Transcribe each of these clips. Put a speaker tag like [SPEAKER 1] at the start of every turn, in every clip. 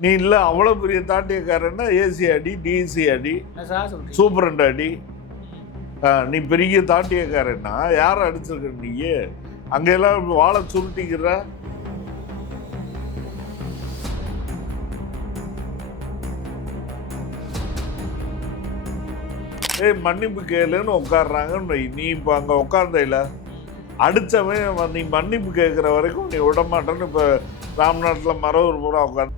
[SPEAKER 1] நீ இல்லை அவ்வளோ பெரிய தாட்டியக்காரன்னா ஏசி அடி டிசி அடி சூப்பரண்ட் அடி. ஆ, நீ பெரிய தாட்டியக்காரன்னா யாரை அடிச்சிருக்க நீ? அங்கெல்லாம் வாழை சுருட்டிக்கிற? ஏய் மன்னிப்பு கேளுன்னு உட்காடுறாங்கன்னு. நீ இப்போ அங்கே உட்கார்ந்தையில அடித்தவன் நீ மன்னிப்பு கேட்குற வரைக்கும் நீ விட மாட்டேன்னு இப்போ ராம்நாட்டில் மரவர் பூரா உட்காந்து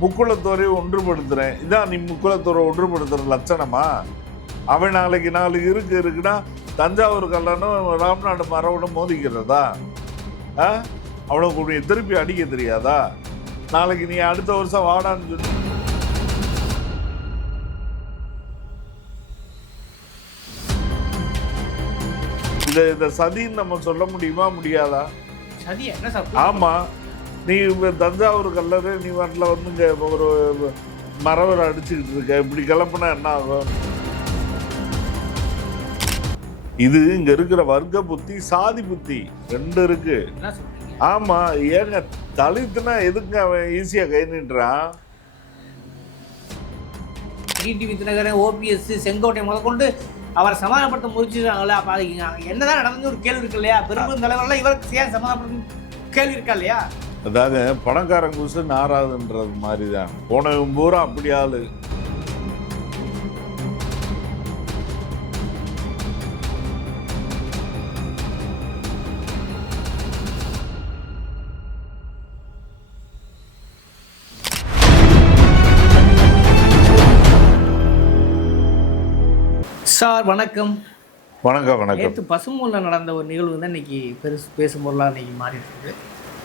[SPEAKER 1] முக்குளத்தோரை ஒன்றுபடுத்துறேன். இதான் நீ முக்குளத்தோரை ஒன்றுபடுத்துற லட்சணமா? அவன் நாளைக்கு நாளைக்கு இருக்கு இருக்குன்னா தஞ்சாவூர் கல்லனும் ராம்நாடு மரவனும் மோதிக்கிறதா? ஆ? அவனுக்கு உன்னை திருப்பி அடிக்க தெரியாதா? நாளைக்கு நீ அடுத்த வருஷம் வாடான்னு சொல்லி இதை இந்த சதின்னு நம்ம சொல்ல முடியுமா முடியாதா?
[SPEAKER 2] சதியா என்ன சார்?
[SPEAKER 1] ஆமா. நீ தஞ்சாவூர் கல்லறு நீ வரல வந்து இங்க ஒரு மரவர் அடிச்சுக்கிட்டு இருக்க. இப்படி கிளப்புனா என்ன ஆகும்? இது இங்க இருக்கிற வர்க்க புத்தி சாதி புத்தி. ரெண்டு இருக்கு.
[SPEAKER 2] என்ன சொல்றீங்க?
[SPEAKER 1] ஆமா ஏங்க தலித்துனா எதுக்கு அவன் ஈஸியா கை நின்றான்
[SPEAKER 2] டிடிவி தினகரன் ஓபிஎஸ் செங்கோட்டை முதற்கொண்டு அவரை சமாதானப்படுத்த முயற்சிச்சாங்களே அப்ப அது என்னதான் நடந்து ஒரு கேள்வி இருக்கு இல்லையா? பெரும்பெரும் தலைவர்லாம் இவருக்கு ஏன் சமாதானப்படுத்த கேள்வி இருக்கா இல்லையா?
[SPEAKER 1] அதாவது பணக்காரன் குசு நாராதுன்றது மாதிரி தான் போனவன் பூரா அப்படி ஆளு.
[SPEAKER 2] சார் வணக்கம்.
[SPEAKER 1] வணக்கம் வணக்கம்.
[SPEAKER 2] நேற்று பசுமூலில் நடந்த ஒரு நிகழ்வு தான் இன்னைக்கு பெருசு பேசும் பொருளாக இன்னைக்கு மாறிட்டு இருக்கு.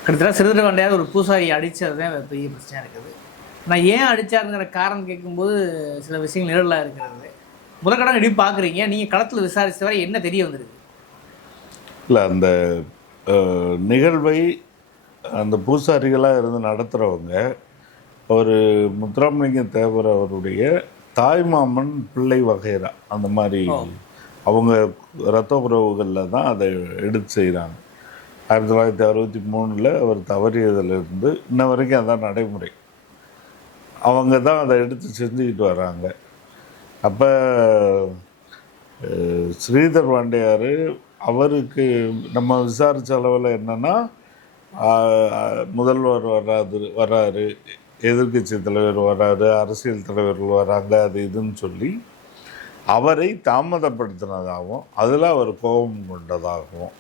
[SPEAKER 2] கிட்டத்தட்ட சிறுதர வண்டையார் ஒரு பூசாரி அடித்தது தான் பெரிய பிரச்சனையாக இருக்குது. நான் ஏன் அடித்தாருங்கிற காரணம் கேட்கும்போது சில விஷயங்கள் நிழலாக இருக்கிறது. முதற்கடன் எப்படி பார்க்குறீங்க நீங்கள் களத்தில் விசாரிச்ச வரை என்ன தெரிய வந்திருக்கு?
[SPEAKER 1] இல்லை அந்த நிகழ்வை அந்த பூசாரிகளாக இருந்து நடத்துகிறவங்க ஒரு முத்துராமலிங்க தேவர் அவருடைய தாய்மாமன் பிள்ளை வகைரா அந்த மாதிரி அவங்க ரத்த உறவுகளில் தான் அதை எடுத்து செய்கிறாங்க ஆயிரத்தி தொள்ளாயிரத்தி அறுபத்தி மூணில் அவர் தவறியதிலிருந்து இன்ன வரைக்கும் அதான் நடைமுறை. அவங்க தான் அதை எடுத்து செஞ்சுக்கிட்டு வராங்க. அப்போ ஸ்ரீதர் பாண்டியார் அவருக்கு நம்ம விசாரித்த அளவில் என்னென்னா முதல்வர் வராது வராரு எதிர்க்கட்சி தலைவர் வராரு அரசியல் தலைவர்கள் வராங்க அது இதுன்னு சொல்லி அவரை தாமதப்படுத்தினதாகவும் அதில் அவர் கோபம் கொண்டதாகவும்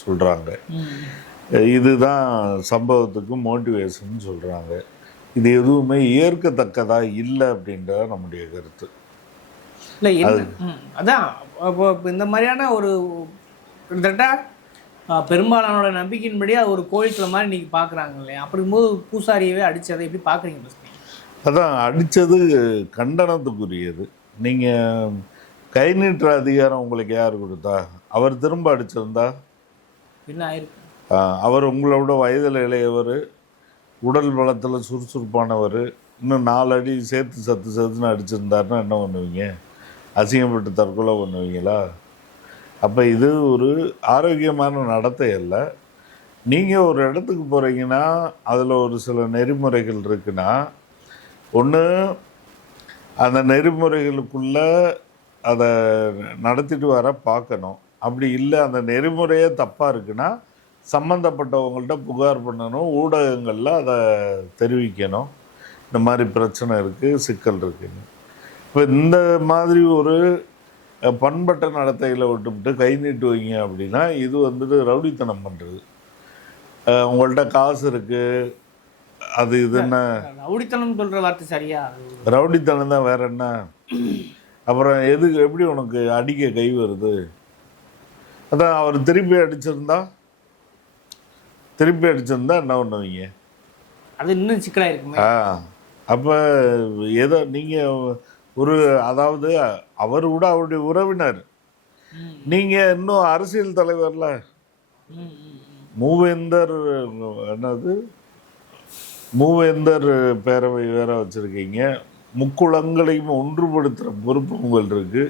[SPEAKER 1] சொல்கிறாங்க இதுதான் சம்பவத்துக்கு மோட்டிவேஷன் சொல்கிறாங்க இது எதுவுமே ஏற்கத்தக்கதா இல்லை அப்படின்றத நம்முடைய கருத்து.
[SPEAKER 2] இல்லை அதான். அப்போ இப்போ இந்த மாதிரியான ஒரு கிட்டத்தட்ட பெரும்பாலானோட நம்பிக்கையின்படி அது ஒரு கோயில்குள்ள மாதிரி இன்னைக்கு பார்க்குறாங்க இல்லையா? அப்படிங்கும்போது பூசாரியவே அடிச்சதை எப்படி பார்க்குறீங்க
[SPEAKER 1] அதான் அடித்தது கண்டனத்துக்குரியது. நீங்கள் கை நீட்டுற அதிகாரம் உங்களுக்கு யார் கொடுத்தா? அவர் திரும்ப அடிச்சிருந்தா? அவர் உங்களோட வயதில் இளையவர் உடல் பலத்தில் சுறுசுறுப்பானவர் இன்னும் நாலு அடி சேர்த்து சத்து சத்துன்னு அடிச்சிருந்தாருன்னா என்ன பண்ணுவீங்க? அசிங்கப்பட்டு தற்கொலை பண்ணுவீங்களா? அப்போ இது ஒரு ஆரோக்கியமான நடத்தை அல்ல. நீங்கள் ஒரு இடத்துக்கு போகிறீங்கன்னா அதில் ஒரு சில நெறிமுறைகள் இருக்குன்னா ஒன்று அந்த நெறிமுறைகளுக்குள்ளே அதை நடத்திட்டு வர பார்க்கணும். அப்படி இல்லை அந்த நெறிமுறையே தப்பாக இருக்குன்னா சம்மந்தப்பட்டவங்கள்ட்ட புகார் பண்ணணும் ஊடகங்களில் அதை தெரிவிக்கணும். இந்த மாதிரி பிரச்சனை இருக்குது சிக்கல் இருக்குன்னு. இப்போ இந்த மாதிரி ஒரு பண்பட்ட நடத்தையில் விட்டுவிட்டு கை நீட்டு வைங்க அப்படின்னா இது வந்துட்டு ரவுடித்தனம் பண்ணுறது உங்கள்கிட்ட காசு இருக்குது அது இது என்ன?
[SPEAKER 2] ரவுடித்தனம் சொல்ற வார்த்தை சரியா?
[SPEAKER 1] ரவுடித்தனம் தான் வேற என்ன? அப்புறம் எதுக்கு எப்படி உனக்கு அடிக்க கை வருது? அதான் அவர் திருப்பி அடிச்சிருந்தா திருப்பி அடிச்சிருந்தா என்ன பண்ணுவீங்க?
[SPEAKER 2] அது இன்னும் சிக்கலா இருக்குமே
[SPEAKER 1] ஆ அப்போ ஏதோ நீங்கள் ஒரு அதாவது அவர் கூட அவருடைய உறவினர். நீங்கள் இன்னும் அரசியல் தலைவர்ல. மூவேந்தர் என்னது? மூவேந்தர் பேரவை வேற வச்சுருக்கீங்க. முக்குளங்களையும் ஒன்றுபடுத்துகிற பொறுப்பு உங்கள் இருக்கு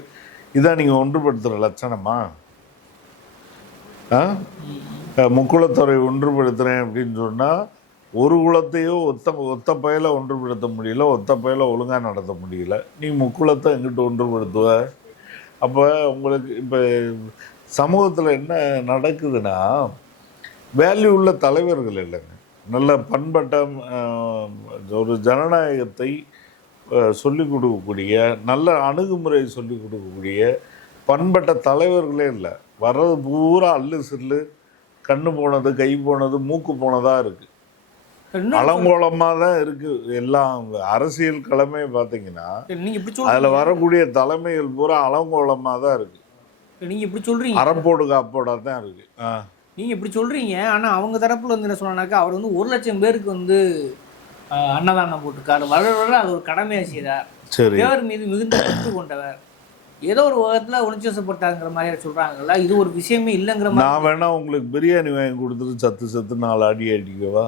[SPEAKER 1] இதான் நீங்கள் ஒன்றுபடுத்துகிற லட்சணமா? முக்குளத்துறை ஒன்றுபடுத்துகிறேன் அப்படின்னு சொன்னால் ஒரு குலத்தையும் ஒத்த ஒத்த பயல ஒன்றுபடுத்த முடியல ஒத்த பயல ஒழுங்காக நடத்த முடியல. நீ முக்குளத்தை எங்கிட்ட ஒன்றுபடுத்துவ? அப்போ உங்களுக்கு இப்போ சமூகத்தில் என்ன நடக்குதுன்னா வேல்யூ உள்ள தலைவர்கள் இல்லைங்க. நல்ல பண்பட்ட ஒரு ஜனநாயகத்தை சொல்லிக் கொடுக்கக்கூடிய நல்ல அணுகுமுறை சொல்லிக் கொடுக்கக்கூடிய பண்பட்ட தலைவர்களே இல்லை. வர்றது பூரா அல்லு சில்லு. கண்ணு போனது கை போனது மூக்கு போனதாக இருக்குது அலங்கோலமாக தான் இருக்குது எல்லாம் அரசியல் கிழமை பார்த்தீங்கன்னா அதில் வரக்கூடிய தலைமைகள் பூரா அலங்கோலமாக தான் இருக்குது
[SPEAKER 2] நீங்க இப்படி சொல்றீங்க.
[SPEAKER 1] அறப்போடு காப்போட தான் இருக்குது ஆ.
[SPEAKER 2] நீங்க இப்படி சொல்றீங்க. ஆனா அவங்க தரப்புல வந்து என்ன சொன்னாக்கா அவர் வந்து ஒரு லட்சம் பேருக்கு வந்து அன்னதானம் போட்டிருக்காரு. வர வர அது ஒரு கடமையை செய்தார் தேவர் மீது மிகுந்த பற்று கொண்டவர். ஏதோ ஒரு விதத்துல உணர்ச்சி வசப்பட்டாங்கிற மாதிரி சொல்றாங்கல்ல இது ஒரு விஷயமே இல்லைங்கிற மாதிரி.
[SPEAKER 1] நான் வேணா உங்களுக்கு பிரியாணி வாங்கி கொடுத்துட்டு சத்து சத்து நாலு அடி அடிக்கவா?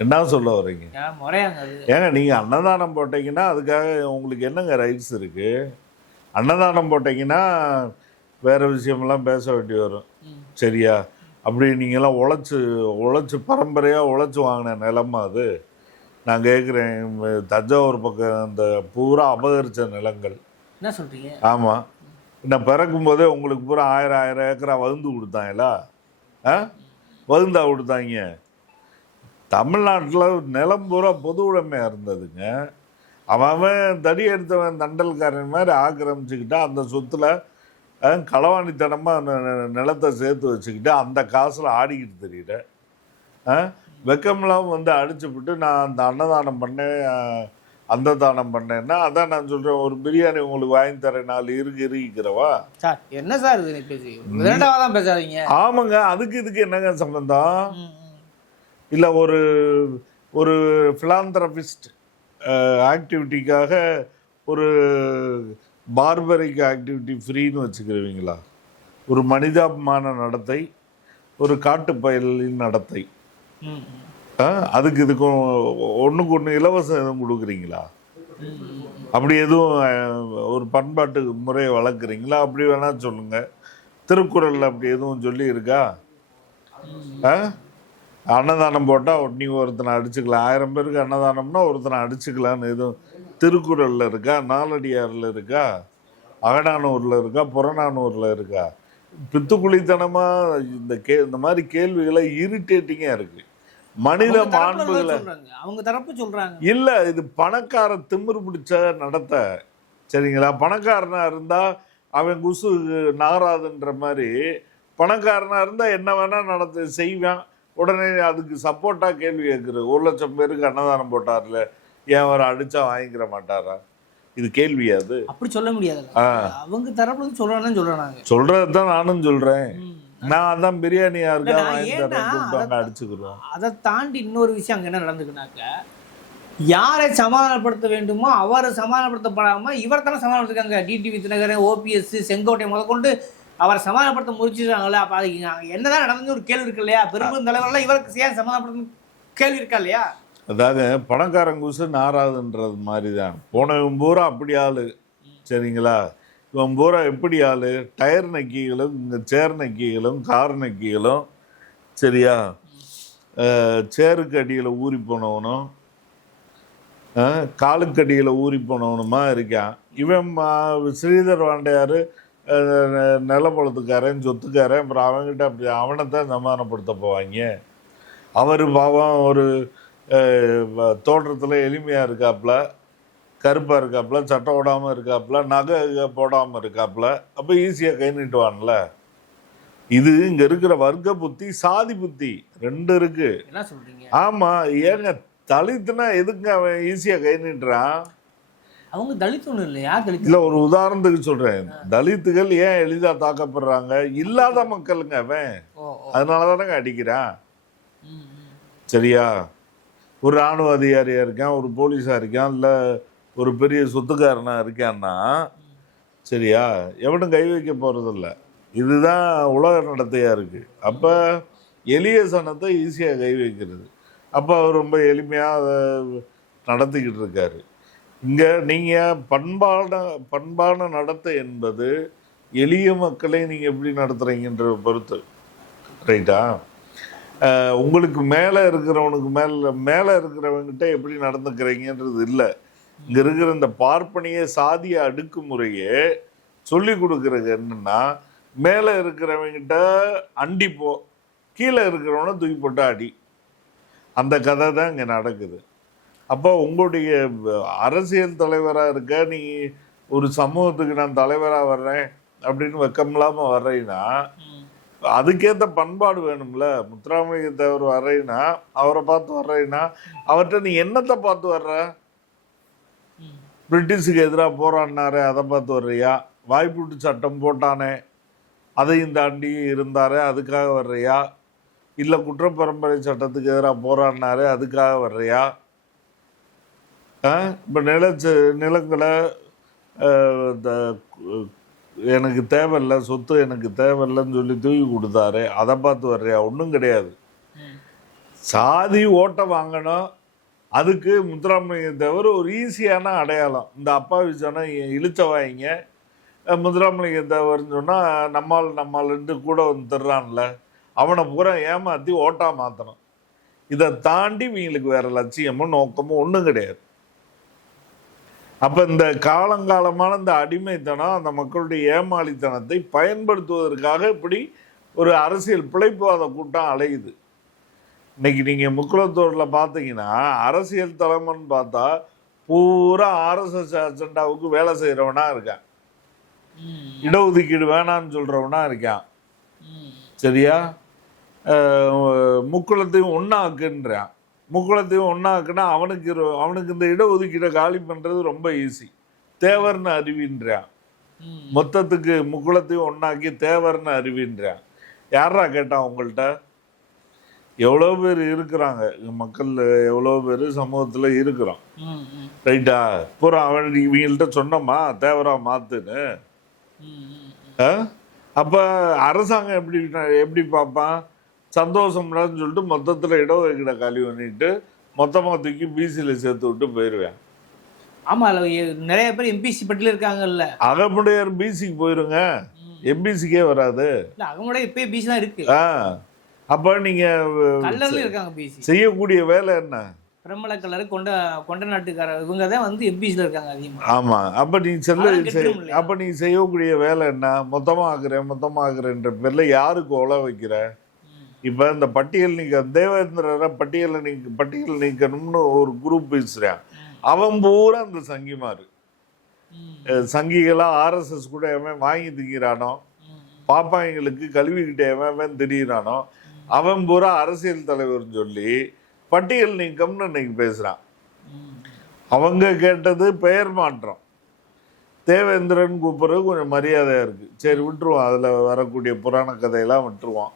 [SPEAKER 1] என்ன சொல்ல வர்றீங்க?
[SPEAKER 2] ஏன் முறையாங்க
[SPEAKER 1] ஏங்க நீங்கள் அன்னதானம் போட்டீங்கன்னா அதுக்காக உங்களுக்கு என்னங்க ரைட்ஸ் இருக்குது அன்னதானம் போட்டீங்கன்னா வேறு விஷயமெல்லாம் பேச வேண்டி வரும். சரியா? அப்படி நீங்களாம் உழைச்சி உழைச்சி பரம்பரையாக உழைச்சி வாங்கின நிலமா அது? நான் கேட்குறேன் தஞ்சாவூர் பக்கம் அந்த பூரா அபகரித்த நிலங்கள்.
[SPEAKER 2] என்ன சொல்றீங்க?
[SPEAKER 1] ஆமாம் நான் பிறக்கும் போதே உங்களுக்கு பூரா ஆயிரம் ஆயிரம் ஏக்கரா வகுந்து கொடுத்தாங்களா? ஆ? வகுந்தா கொடுத்தாங்க. தமிழ்நாட்டில் நிலம் பூரா பொது உடைமையாக இருந்ததுங்க. அவன் அவன் தடி எடுத்தவன் தண்டல்காரன் மாதிரி ஆக்கிரமிச்சுக்கிட்டா அந்த சொத்தில் களவாணித்தனமாக நிலத்தை சேர்த்து வச்சுக்கிட்டு அந்த காசில் ஆடிக்கிட்டு தெரியல வெக்கம்லாம் வந்து அடிச்சுப்புட்டு நான் அந்த அன்னதானம் பண்ணேன். அந்த தானம் பண்ணேன்னா அதான் நான் சொல்கிறேன் ஒரு பிரியாணி உங்களுக்கு வாங்கி தரேன் நாலு இருக்கு இருக்கிறவா
[SPEAKER 2] சார் என்ன சார் இது நீ பேசி இரண்டாவதா பேசாதீங்க.
[SPEAKER 1] ஆமாங்க அதுக்கு இதுக்கு என்னங்க சம்பந்தம். இல்லை ஒரு ஒரு ஃபிலாந்தரபிஸ்ட் ஆக்டிவிட்டிக்காக ஒரு பார்பரிக் ஆக்டிவிட்டி ஃப்ரீன்னு வச்சுக்கிறவீங்களா? ஒரு மனிதாபிமான நடத்தை ஒரு காட்டு பயலின் நடத்தை. அதுக்கு இதுக்கும் ஒன்றுக்கு ஒன்று இலவசம் எதுவும் கொடுக்குறீங்களா? அப்படி எதுவும் ஒரு பண்பாட்டு முறையை வளர்க்குறீங்களா? அப்படி வேணால் சொல்லுங்கள் திருக்குறளில் அப்படி எதுவும் சொல்லி இருக்கா ஆ? அன்னதானம் போட்டால் நீ ஒருத்தனை அடிச்சுக்கலாம். ஆயிரம் பேருக்கு அன்னதானம்னா ஒருத்தனை அடிச்சுக்கலான்னு எதுவும் திருக்குறளில் இருக்கா? நாலடியாரில் இருக்கா? அகடானூரில் இருக்கா? புறநானூரில் இருக்கா? பித்துக்குளித்தனமாக இந்த கே இந்த மாதிரி கேள்விகளை இரிட்டேட்டிங்காக இருக்குது மனித மாண்புகளை
[SPEAKER 2] சொல்றாங்க. அவங்க தரப்பு சொல்றாங்க.
[SPEAKER 1] இல்ல இது பணக்கார திமிரு பிடிச்ச நடத்த. சரிங்களா? பணக்காரனா இருந்தா அவன் குசு நகராதுன்ற மாதிரி பணக்காரனா இருந்தா என்ன வேணா நடத்த செய்வான். உடனே அதுக்கு சப்போர்ட்டா கேள்வி கேட்குறது ஒரு லட்சம் பேருக்கு அன்னதானம் போட்டார்ல. ஏன் அவர் அடிச்சா வாங்கிக்கிற மாட்டாரா? இது கேள்வியா அது.
[SPEAKER 2] அப்படி சொல்ல முடியாதுல்ல.
[SPEAKER 1] ஆ.
[SPEAKER 2] அவங்க தரப்புல சொல்றாங்கன்னு சொல்றேன் நாங்க
[SPEAKER 1] சொல்றது தான் நானும் சொல்றேன். நான் அதான் பிரியாணி யாருக்கா
[SPEAKER 2] இல்ல, நான்
[SPEAKER 1] வாங்கி அடிச்சுக்கிறோம்
[SPEAKER 2] அதை தாண்டி இன்னொரு விஷயம் அங்க என்ன நடந்துக்குனாக்க யாரை சமாதானப்படுத்த வேண்டுமோ அவரை சமாதானப்படுத்தப்படாம இவர் தானே சமாதானப்படுத்திருக்காங்க. டிடிவி தினகரன் ஓபிஎஸ் செங்கோட்டை முதற்கொண்டு அவரை சமாதானப்படுத்த முயற்சிச்சாங்கல்ல அப்ப அது என்னதான் நடந்து ஒரு கேள்வி இருக்கு இல்லையா? பெரும்பெரும் தலைவரெல்லாம் இவருக்கு ஏன் சமாதானப்படுத்த கேள்வி இருக்கா இல்லையா?
[SPEAKER 1] அதாவது பணக்காரங்குசு நாராதுன்றது மாதிரி தான் போனவன் பூரா அப்படி ஆளு சரிங்களா? இவன் பூரா எப்படி ஆளு? டயர் நக்கிகளும் இங்கே சேர் நக்கிகளும் கார் நக்கிகளும் சரியா? சேருக்கு அடியில் ஊறி போனவனும் காலுக்கடியில் ஊறி போனவனுமா இருக்கான். இவன் மா- ஸ்ரீதர் வாண்டையார் நிலப்பழத்துக்காரன் சொத்துக்காரன் அப்புறம் அவன்கிட்ட அப்படி அவனை தான் சமாதானப்படுத்த போவாங்க அவர் பாவம் ஒரு தோற்றத்தில் எளிமையாக இருக்காப்புல கருப்பாக இருக்காப்புல சட்டை ஓடாமல் இருக்காப்புல நகை போடாமல் இருக்காப்புல அப்போ ஈஸியாக கை நீட்டுவான்ல. இது இங்கே இருக்கிற வர்க்க புத்தி சாதி புத்தி ரெண்டு இருக்கு. ஆமாம் ஏங்க தலித்துனா எதுக்கு அவன் ஈஸியாக கை நீட்டுறான்?
[SPEAKER 2] அவங்க தலித் ஒண்ணு இல்லையா தலித்
[SPEAKER 1] இல்லை ஒரு உதாரணத்துக்கு சொல்கிறேன் தலித்துகள் ஏன் எளிதாக தாக்கப்படுறாங்க? இல்லாத மக்களுங்க அவன். அதனால தானங்க அடிக்கிறான். சரியா? ஒரு இராணுவ அதிகாரியாக இருக்கான் ஒரு போலீஸாக இருக்கான் இல்லை ஒரு பெரிய சொத்துக்காரனாக இருக்கான்னா சரியா? எவனும் கை வைக்க போகிறதில்ல இதுதான் உலக நடத்தையாக இருக்குது அப்போ எளிய சனத்தை ஈஸியாக கை வைக்கிறது. அப்போ அவர் ரொம்ப எளிமையாக அதை நடத்திக்கிட்டு இருக்காரு. இங்கே நீங்கள் பண்பான பண்பான நடத்தை என்பது எளிய மக்களை நீங்கள் எப்படி நடத்துகிறீங்கன்ற பொறுத்து. ரைட்டா? உங்களுக்கு மேலே இருக்கிறவனுக்கு மேலே மேலே இருக்கிறவங்கிட்ட எப்படி நடந்துக்கிறீங்கன்றது இல்லை. இங்கே இருக்கிற இந்த பார்ப்பனிய சாதிய அடுக்குமுறையே சொல்லி கொடுக்கறது என்னன்னா மேலே இருக்கிறவங்கிட்ட அண்டிப்போ கீழே இருக்கிறவனை தூக்கி போட்டு அடி. அந்த கதை தான் இங்கே நடக்குது. அப்போ உங்களுடைய அரசியல் தலைவராக இருக்க நீ ஒரு சமூகத்துக்கு நான் தலைவராக வர்றேன் அப்படின்னு வெக்கமில்லாமல் வர்றீங்கன்னா அதுக்கேற்ற பண்பாடு வேணும்ல. முத்துராமலிங்க தேவர் வர்றீங்கன்னா அவரை பார்த்து வர்றீங்கன்னா அவர்கிட்ட நீ என்னத்தை பார்த்து வர்ற? பிரிட்டிஷுக்கு எதிராக போராடினாரு அதை பார்த்து வர்றியா? வாய்ப்பூட்டு சட்டம் போட்டானே அதையும் தாண்டி இருந்தாரு அதுக்காக வர்றியா? இல்லை குற்றப்பரம்பரை சட்டத்துக்கு எதிராக போராடினாரு அதுக்காக வர்றியா? இப்போ நில நிலங்களை எனக்கு தேவையில்ல சொத்து எனக்கு தேவையில்லைன்னு சொல்லி தூக்கி கொடுத்தாரு அதை பார்த்து வர்றியா? ஒன்றும் கிடையாது. சாதி ஓட்டை வாங்கணும் அதுக்கு முத்துராமலிங்க தேவர் ஒரு ஈஸியான அடையாளம். இந்த அப்பாவி சொன்னால் இழுத்தவாய்ங்க முத்துராமலிங்க தேவர்னு சொன்னால் நம்மால் நம்மால்ன்ட்டு கூட வந்து தர்றான்ல. அவனை பூரா ஏமாற்றி ஓட்டா மாற்றணும் இதை தாண்டி இவங்களுக்கு வேறு லட்சியமும் நோக்கமும் ஒன்றும் கிடையாது. அப்போ இந்த காலங்காலமான இந்த அடிமைத்தனம் அந்த மக்களுடைய ஏமாளித்தனத்தை பயன்படுத்துவதற்காக இப்படி ஒரு அரசியல் பிழைப்புவாத கூட்டம் அலையுது. இன்னைக்கு நீங்கள் முக்குளத்தூரில் பார்த்தீங்கன்னா அரசியல் தலைமைன்னு பார்த்தா பூரா ஆர்எஸ்எஸ் அஜெண்டாவுக்கு வேலை செய்கிறவனா இருக்கான். இடஒதுக்கீடு வேணான்னு சொல்கிறவனா இருக்கான். சரியா? முக்குளத்தையும் ஒன்றாக்குன்றான் முக்குளத்தையும் ஒன்றாக்குனா அவனுக்கு அவனுக்கு இந்த இடஒதுக்கீடை காலி பண்ணுறது ரொம்ப ஈஸி தேவர்னு அறிவின்றான். மொத்தத்துக்கு முக்குளத்தையும் ஒன்றாக்கி தேவர்னு அறிவின்றான். யாரா கேட்டான் உங்கள்கிட்ட எவ்வளோ பேர் இருக்கிறாங்க? மக்கள் எவ்வளோ பேர் சமூகத்தில் இருக்கிறோம். ரைட்டா? பூரா அவன் இவங்கள்ட்ட சொன்னோமா? தேவரா மாத்துன்னு. அப்போ அரசாங்கம் எப்படி எப்படி பார்ப்பான்? சந்தோஷம்லான்னு சொல்லிட்டு மொத்தத்தில் இடஒதுக்கீடை காலி பண்ணிட்டு மொத்தமாக தூக்கி பிசியில் சேர்த்து விட்டு போயிடுவேன்
[SPEAKER 2] ஆமா அதுல எ- நிறைய பேர் எம்பிசி பட்டியல இருக்காங்கல்ல.
[SPEAKER 1] அகமுடையார் பிசிக்கு போயிருங்க. எம்பிசிக்கே வராது.
[SPEAKER 2] இல்ல அவங்களோட இப்பயே பிசி தான் இருக்கு.
[SPEAKER 1] ஆ. அப்போ நீங்கள் செய்யக்கூடிய வேலை என்ன?
[SPEAKER 2] பிரம்மல கலர் கொண்ட கொண்ட நாட்டுக்கார இவங்க தான் வந்து எம்பிசில இருக்காங்க அதிகமா.
[SPEAKER 1] ஆமாம் அப்போ நீ செல்ல? அப்போ நீ செய்யக்கூடிய வேலை என்ன? மொத்தமாக ஆக்குறேன் மொத்தமாக ஆக்குறேன்ற பேரில் யாருக்கு உழ வைக்கிற? இப்போ இந்த பட்டியல் நீக்க தேவேந்திரரை பட்டியலை நீக்க பட்டியல் நீக்கணும்னு ஒரு குரூப் பேசுகிறான் அவன் பூரா அந்த சங்கிமாரு. அஹ் சங்கிகளா ஆர்எஸ்எஸ் கூட எவன் வாங்கி திங்கிறானோ? பாப்பாங்களுக்கு கழுவிக்கிட்ட எவன் எவன் திடீரானோ அவன் பூரா அரசியல் தலைவர்னு சொல்லி பட்டியல் நீக்கம்னு இன்னைக்கு பேசுகிறான் அவங்க கேட்டது பெயர் மாற்றம். தேவேந்திரன் கூப்பிட்றது கொஞ்சம் மரியாதையாக இருக்குது சரி விட்டுருவோம். அதில் வரக்கூடிய புராண கதையெல்லாம் விட்டுருவோம்.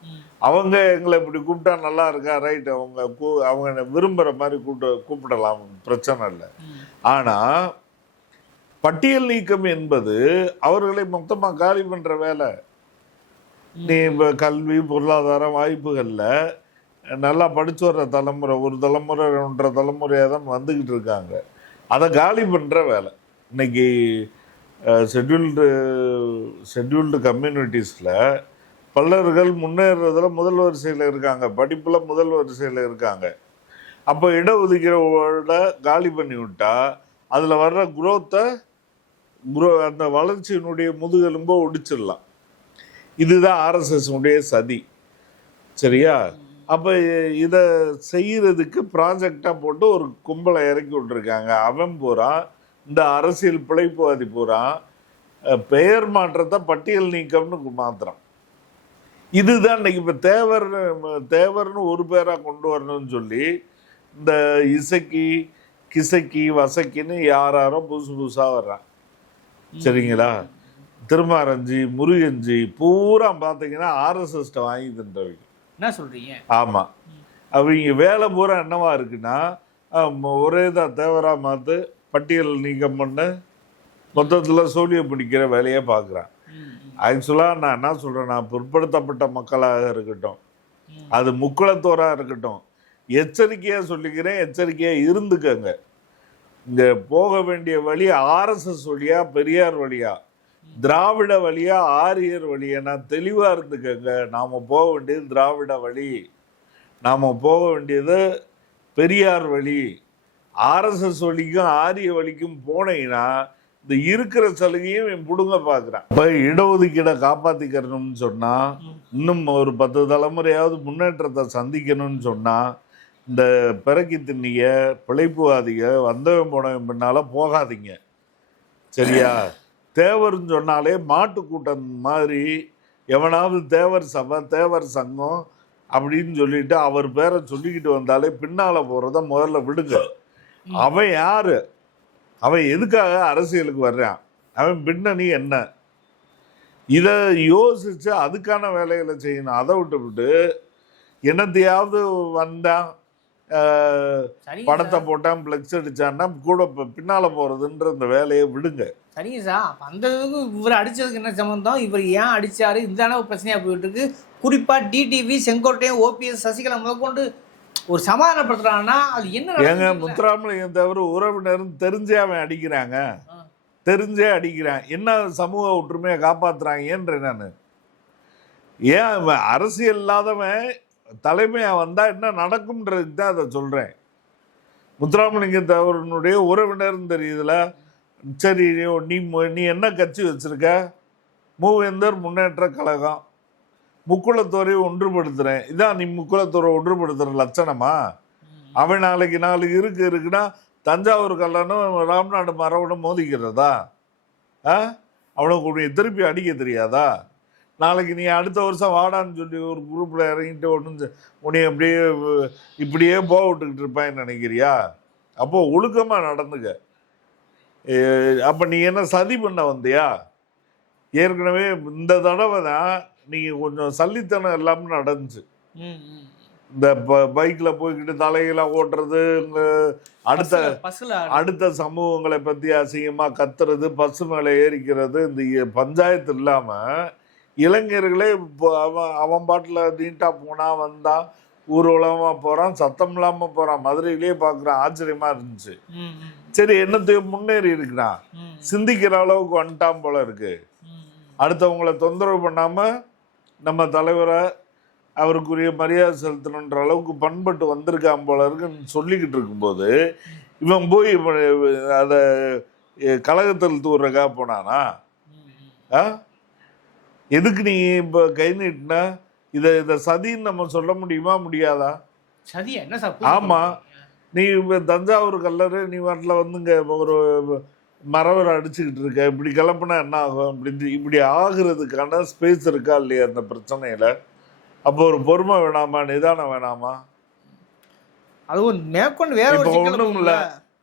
[SPEAKER 1] அவங்க எங்களை இப்படி கூப்பிட்டா நல்லா இருக்கா? ரைட் அவங்க கூ அவங்க விரும்புகிற மாதிரி கூப்பிட்டு கூப்பிடலாம். பிரச்சனை இல்லை. ஆனால் பட்டியல் நீக்கம் என்பது அவர்களை மொத்தமாக காலி பண்ணுற வேலை. நீ இப்போ கல்வி பொருளாதார வாய்ப்புகளில் நல்லா படித்து வர்ற தலைமுறை ஒரு தலைமுறை ஒன்றரை தலைமுறையாக தான் வந்துக்கிட்டு இருக்காங்க. அதை காலி பண்ணுற வேலை. இன்னைக்கு ஷெட்யூல்டு ஷெட்யூல்டு கம்யூனிட்டிஸில் பல்லர்கள் முன்னேறதில் முதல் வரிசையில் இருக்காங்க. படிப்பில் முதல் வரிசையில் இருக்காங்க. அப்போ இடஒதுக்கீடோட காலி பண்ணி விட்டால் அதில் வர்ற குரோத்தை குரோ அந்த வளர்ச்சியினுடைய முதுகெலும்பை ஒடிச்சிடலாம். இதுதான் ஆர்எஸ்எஸ் உடைய சதி. சரியா? அப்போ இதை செய்யறதுக்கு ப்ராஜெக்டாக போட்டு ஒரு கும்பலை இறக்கி விட்டுருக்காங்க. அவன் பூரா இந்த அரசியல் பிழைப்புவாதி பூரா பெயர் மாற்றத்தை பட்டியல் நீக்கம்னு மாத்துறான் இதுதான் இன்னைக்கு இப்போ தேவர் தேவர்னு ஒரு பேராக கொண்டு வரணும்னு சொல்லி இந்த இசக்கி கிசக்கி வசக்கின்னு யார் யாரோ புதுசு புதுசாக வர்றான் சரிங்களா? திருமாரஞ்சி முருகஞ்சி பூரா பார்த்தீங்கன்னா ஆர்எஸ்எஸ்ட்டை வாங்கி தின்றவங்க
[SPEAKER 2] என்ன சொல்றீங்க?
[SPEAKER 1] ஆமாம் அவங்க வேலை பூரா என்னவா இருக்குன்னா ஒரே தான் தேவரா மாற்று பட்டியல் நீக்கம் பண்ணு மொத்தத்தில் சோழியை பிடிக்கிற வேலையை பார்க்குறான் ஆக்சுவலாக நான் என்ன சொல்கிறேன் நான் பிற்படுத்தப்பட்ட மக்களாக இருக்கட்டும். அது முக்குளத்தோராக இருக்கட்டும். எச்சரிக்கையாக சொல்லிக்கிறேன் எச்சரிக்கையாக இருந்துக்கங்க. இங்கே போக வேண்டிய வழி ஆர்எஸ்எஸ் வழியா பெரியார் வழியா. திராவிட வழியா ஆரியர் வழியா நான் தெளிவா இருந்துக்கங்க. நாம் போக வேண்டியது திராவிட வழி. நாம் போக வேண்டியது பெரியார் வழி. ஆர்எஸ்எஸ் வழிக்கும் ஆரிய வழிக்கும் போனீங்கன்னா இந்த இருக்கிற சலுகையும் என் பிடுங்க பார்க்குறான் இப்போ இடஒதுக்கீடை காப்பாற்றிக்கிறணும்னு சொன்னால் இன்னும் ஒரு பத்து தலைமுறையாவது முன்னேற்றத்தை சந்திக்கணும்னு சொன்னால் இந்த பிறக்கி திண்ணிய பிழைப்புவாதிக வந்தவன் போனவன் பின்னால போகாதீங்க. சரியா? தேவர்னு சொன்னாலே மாட்டு கூட்டம் மாதிரி எவனாவது தேவர் சபை தேவர் சங்கம் அப்படின்னு சொல்லிட்டு அவர் பேரை சொல்லிக்கிட்டு வந்தாலே பின்னால் போகிறத முதல்ல விடுங்க. அவன் யார்? அவன் எதுக்காக அரசியலுக்கு வர்றான்? அவன் பின்னணி என்ன? இதை யோசித்து அதுக்கான வேலைகளை செய்யணும். அதை விட்டு விட்டு என்னத்தையாவது வந்தான். படத்தை போட்டான் பிளெக்ஸ் அடிச்சான்னா கூட பின்னால போறதுன்ற இந்த வேலையை விடுங்க.
[SPEAKER 2] சரிங்க சார் அப்ப அந்த இதுக்கு இவர் அடிச்சதுக்கு என்ன சம்மந்தம் இவர் ஏன் அடிச்சாரு? இதுதானே ஒரு பிரச்சனையா போயிட்டு இருக்கு குறிப்பா டிடிவி செங்கோட்டையன் ஓபிஎஸ் சசிகலா முதற்கொண்டு ஒரு சமாதானப்படுத்துறாங்கன்னா அது என்ன
[SPEAKER 1] ஏங்க முத்துராமலிங்கம் தவிர உறவினர்னு தெரிஞ்சே அவன் அடிக்கிறாங்க. தெரிஞ்சே அடிக்கிறான். என்ன சமூக ஒற்றுமையை காப்பாத்துறாங்கன்ற நான்? ஏன் அரசியல் இல்லாதவன் தலைமையாக வந்தால் என்ன நடக்கும்ன்றதுக்கு தான் அதை சொல்கிறேன் முத்துராமலிங்கம் தவறனுடைய உறவினர்னு தெரியுதுல. சரி நீ நீ என்ன கட்சி வச்சிருக்க? மூவேந்தர் முன்னேற்ற கழகம். முக்குளத்தோரை ஒன்றுபடுத்துகிறேன் இதான் நீ முக்குளத்தோரை ஒன்றுபடுத்துகிற லட்சணமா? அவன் நாளைக்கு நாளைக்கு இருக்கு இருக்குன்னா தஞ்சாவூர் கல்லனும் ராம்நாடு மரவனும் மோதிக்கிறதா? ஆ? அவனுக்கு திருப்பி அடிக்க தெரியாதா? நாளைக்கு நீ அடுத்த வருஷம் வாடான்னு சொல்லி ஒரு குரூப்பில் இறங்கிட்டு ஒன்று உன்னை அப்படியே இப்படியே போக விட்டுக்கிட்டு இருப்பான்னு நினைக்கிறியா? அப்போ ஒழுக்கமாக நடந்துக்க. அப்போ நீ என்ன சதி பண்ண வந்தியா? ஏற்கனவே இந்த தடவை தான் நீங்கள் கொஞ்சம் சல்லித்தனம் எல்லாமே நடந்துச்சு. இந்த பைக்கில் போய்கிட்டு தலைகளாக ஓட்டுறது அடுத்த அடுத்த சமூகங்களை பற்றி அசிங்கமாக கத்துறது பசு மேலே ஏறிக்கிறது இந்த பஞ்சாயத்து இல்லாமல் இளைஞர்களே இப்போ அவன் அவன் பாட்டில் நீட்டாக போனால் வந்தான் ஊர்வலமாக போகிறான் சத்தம் இல்லாமல் போகிறான் மதுரையிலேயே பார்க்குறான் ஆச்சரியமாக இருந்துச்சு. சரி என்னத்தையும் முன்னேறி இருக்கிறான் சிந்திக்கிற அளவுக்கு வந்துட்டான் போல இருக்கு. அடுத்தவங்கள தொந்தரவு பண்ணாமல் நம்ம தலைவரை அவருக்குரிய மரியாதை செலுத்தணுன்ற அளவுக்கு பண்பட்டு வந்திருக்கான் போல இருக்குன்னு சொல்லிக்கிட்டு இருக்கும்போது இவன் போய் அதை கழகத்தில் தூர்றக்கா போனானா. ஆ? எதுக்கு நீ இப்போ கை நீட்டினா? இதை இதை சதின்னு நம்ம சொல்ல முடியுமா? முடியாதா?
[SPEAKER 2] சதியா என்ன சார்
[SPEAKER 1] ஆமா. நீ இப்ப தஞ்சாவூர் கல்லறு நீ வரல வந்து இங்க ஒரு மரவரை அடிச்சுக்கிட்டு இருக்க. இப்படி கிளப்புனா என்ன ஆகும்? இப்படி இப்படி ஆகுறதுக்கான ஸ்பேஸ் இருக்கா இல்லையா அந்த பிரச்சனையில? அப்போ ஒரு பொறுமை வேணாமா? நிதானம் வேணாமா?
[SPEAKER 2] அதுவும் மேற்கொண்டு வேற
[SPEAKER 1] ஒண்ணும் இல்ல.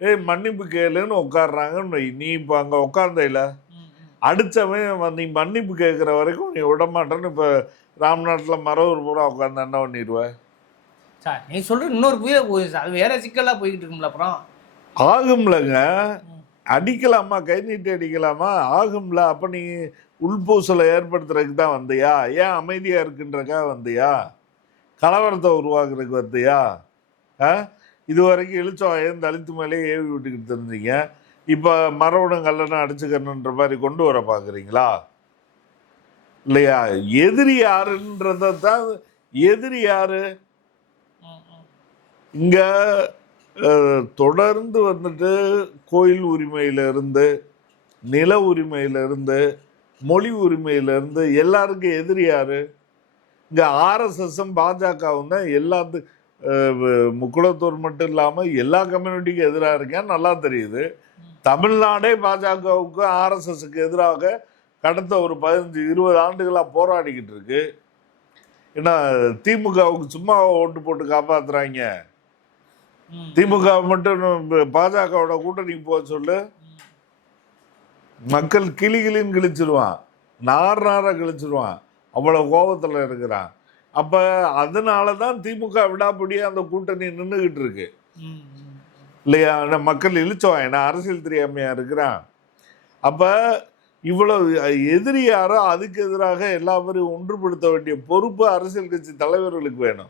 [SPEAKER 1] ஏய் மன்னிப்பு கேளுன்னு உட்காடுறாங்கன்னு. நீ இப்போ அங்க உட்கார்ந்தையில வந்து நீ மன்னிப்பு கேட்குற வரைக்கும் நீ விட மாட்டேன்னு இப்போ ராம்நாட்டில் மரவர் பூரா உட்காந்து என்ன பண்ணிடுவ?
[SPEAKER 2] சார் நீ சொல்ற இன்னொரு புயல போகுது சார் அது வேற சிக்கலா போய்கிட்டு இருக்கும்ல அப்புறம்.
[SPEAKER 1] ஆகும்லங்க. அடிக்கலாமா? கை நீட்டி அடிக்கலாமா? ஆகும்ல. அப்ப நீ உள்பூசலை ஏற்படுத்துறதுக்கு தான் வந்தியா? ஏன் அமைதியா இருக்குன்றக்கா வந்தியா? கலவரத்தை உருவாக்குறதுக்கு வந்தியா? ஆ? இது வரைக்கும் இழிச்சவாயம் தலித்து மேலே ஏவி விட்டுக்கிட்டு இருந்தீங்க. இப்போ மரவணும் கல்லணம் அடிச்சுக்கணுன்ற மாதிரி கொண்டு வர பார்க்குறீங்களா இல்லையா? எதிரி யாருன்றத தான் எதிரி யாரு? இங்க தொடர்ந்து வந்துட்டு கோயில் உரிமையிலிருந்து நில உரிமையிலிருந்து மொழி உரிமையிலிருந்து எல்லாருக்கும் எதிரி யாரு? இங்க ஆர்எஸ்எஸும் பாஜகவும் தான் எல்லாத்து முக்குளத்தூர் மட்டும் இல்லாமல் எல்லா கம்யூனிட்டிக்கும் எதிராக இருக்கேன். நல்லா தெரியுது. தமிழ்நாடே பாஜகவுக்கு ஆர்எஸ்எஸ்க்கு எதிராக கடந்த ஒரு பதினஞ்சு இருபது ஆண்டுகளாக போராடிக்கிட்டு இருக்கு. ஏன்னா திமுகவுக்கு சும்மா ஓட்டு போட்டு காப்பாத்துறாங்க. திமுக மட்டும் பாஜகவோட கூட்டணிக்கு போக சொல்லு. மக்கள் கிளி கிளின்னு கிழிச்சிருவான். நார் நார கிழிச்சிருவான். அவ்வளோ கோபத்தில் இருக்கிறான். அப்போ அதனால தான் திமுக விடாப்படியே அந்த கூட்டணி நின்றுக்கிட்டு இருக்கு. இல்லையா? ஆனால் மக்கள் இழிச்சவன் ஏன்னா அரசியல் தெரியாமையாக இருக்கிறான். அப்போ இவ்வளவு எதிரி யாரோ அதுக்கு எதிராக எல்லாவரையும் ஒன்றுபடுத்த வேண்டிய பொறுப்பு அரசியல் கட்சி தலைவர்களுக்கு வேணும்.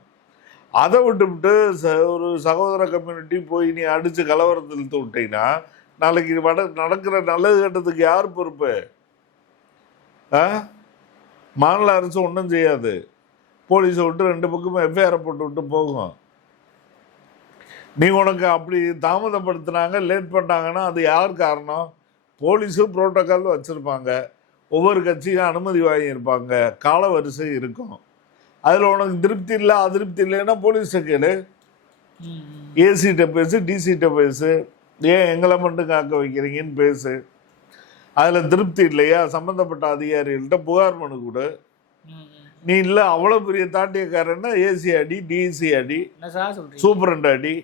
[SPEAKER 1] அதை விட்டுவிட்டு ச- ஒரு சகோதர கம்யூனிட்டி போய் நீ அடித்து கலவரத்தில் விட்டீங்கன்னா நாளைக்கு வட நடக்கிற நல்லது கட்டத்துக்கு யார் பொறுப்பு? ஆ? மாநில அரசு ஒன்றும் செய்யாது. போலீஸை விட்டு ரெண்டு பக்கமும் எஃப்ஐஆரை போட்டு விட்டு போகும். நீ உனக்கு அப்படி தாமதப்படுத்துனாங்க லேட் பண்ணாங்கன்னா அது யார் காரணம்? போலீஸும் புரோட்டோக்கால் வச்சுருப்பாங்க. ஒவ்வொரு கட்சியும் அனுமதி வாங்கியிருப்பாங்க. கால வரிசை இருக்கும். அதில் உனக்கு திருப்தி இல்லை அதிருப்தி இல்லைன்னா போலீஸை கேளு. ஏசிகிட்ட பேசு டிசிகிட்ட பேசு. ஏன் எங்களை மட்டும் காக்க வைக்கிறீங்கன்னு பேசு. அதில் திருப்தி இல்லையா? சம்மந்தப்பட்ட அதிகாரிகள்கிட்ட புகார் மனு கொடு. நீ இல்லை அவ்வளோ பெரிய தாட்டியக்காரன்னா ஏசி அடி டிசி அடி சூப்பரண்ட் அடி.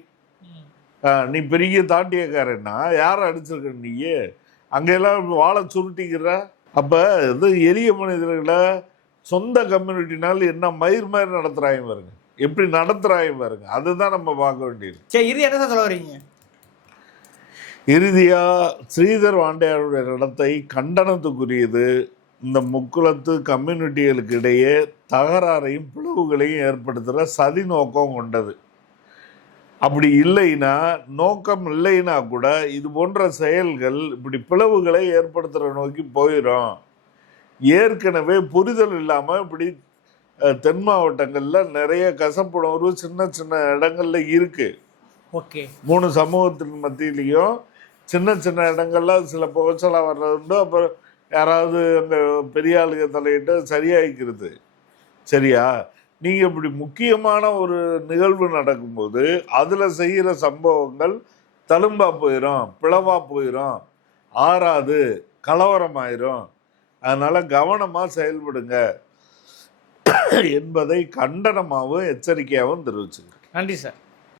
[SPEAKER 1] நீ பெரிய தாட்டியக்காரன்னா யார் அடிச்சிருக்க நீயே? அங்கெல்லாம் வாழை சுருட்டிக்கிற. அப்போ இது எளிய மனிதர்களை சொந்த கம்யூனிட்டினால என்ன மயிர் மாதிரி நடத்துகிறாங்க பாருங்க. எப்படி நடத்துகிறாங்க பாருங்க. அதுதான் நம்ம பார்க்க வேண்டியது.
[SPEAKER 2] சரி இறுதி என்ன சொல்ல வரீங்க?
[SPEAKER 1] இறுதியா ஸ்ரீதர் வாண்டையாருடைய நடத்தை கண்டனத்துக்குரியது. இந்த முக்குலத்து கம்யூனிட்டிகளுக்கு இடையே தகராறையும் பிளவுகளையும் ஏற்படுத்துகிற சதி நோக்கம் கொண்டது. அப்படி இல்லைன்னா நோக்கம் இல்லைன்னா கூட இது போன்ற செயல்கள் இப்படி பிளவுகளை ஏற்படுத்துகிற நோக்கி போயிடும் ஏற்கனவே புரிதல் இல்லாமல் இப்படி தென் மாவட்டங்களில் நிறைய கசப்புணர்வு சின்ன சின்ன இடங்கள்ல இருக்குது
[SPEAKER 2] ஓகே.
[SPEAKER 1] மூணு சமூகத்தின் மத்தியிலையும் சின்ன சின்ன இடங்கள்ல சில புகைச்சலாக வர்றது உண்டு. அப்புறம் யாராவது அங்கே பெரிய ஆளுங்க தலையிட்டு சரியாயிக்கிறது. சரியா? நீங்கள் இப்படி முக்கியமான ஒரு நிகழ்வு நடக்கும்போது அதில் செய்கிற சம்பவங்கள் தழும்பா போயிடும் பிளவா போயிடும் ஆறாது கலவரமாயிரும். அதனால் கவனமாக செயல்படுங்க. என்பதை கண்டனமாகவும் எச்சரிக்கையாகவும் தெரிவிச்சுக்கிறேன்.
[SPEAKER 2] நன்றி சார்.